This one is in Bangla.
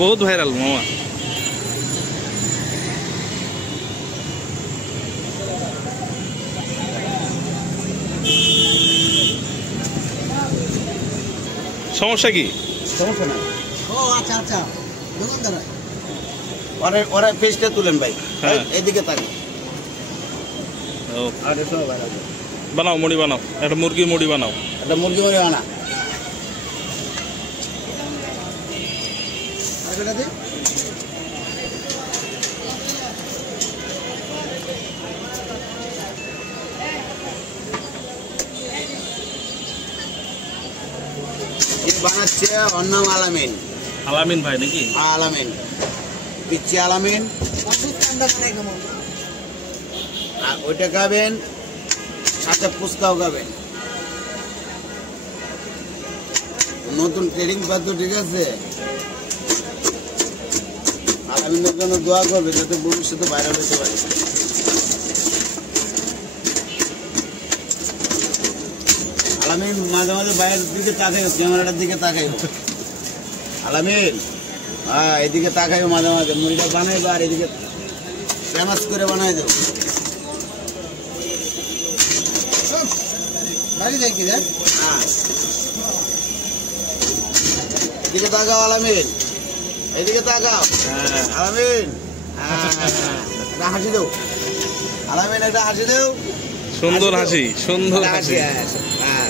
বহুত ভাইরাল মামা। সমস্যা কি? সমস্যা নাই। ও আচ্ছা আচ্ছা, দোকানদার ওরা ফিসটা তুলেন ভাই, এদিকে তাকান। বানাও মুড়ি বানাও, একটা মুরগির মুড়ি বানাও। একটা মুরগি মুড়ি বানা। বানাচ্ছে ওর নাম আলামিন। আলামিন ভাই নাকি? আলামিন, পিচ্ছি আলামিন। আর ওইটা খাবেন, সাথে ফুচকাও খাবেন। নতুন ট্রেডিং পাত্র, ঠিক আছে? আলামিনের জন্য দোয়া করবে যাতে ভবিষ্যতে ভাইরাল হতে পারে। আলামিন মাঝে মাঝে বাইরের দিকে তাকাইও, ক্যামেরাটার দিকে তাকাইও। আলামিন, হ্যাঁ এদিকে তাকাইও মাঝে মাঝে। মুড়িটা বানাইবো আর এদিকে ফেমাস করে বানাই দেবো। হ্যাঁ, এদিকে তাকাও আলামিন, এদিকে তাকাও। আলামিন, একটা হাসি দেও। আলামিন একটা হাসি দেও। সুন্দর হাসি, সুন্দর হাসি। হ্যাঁ।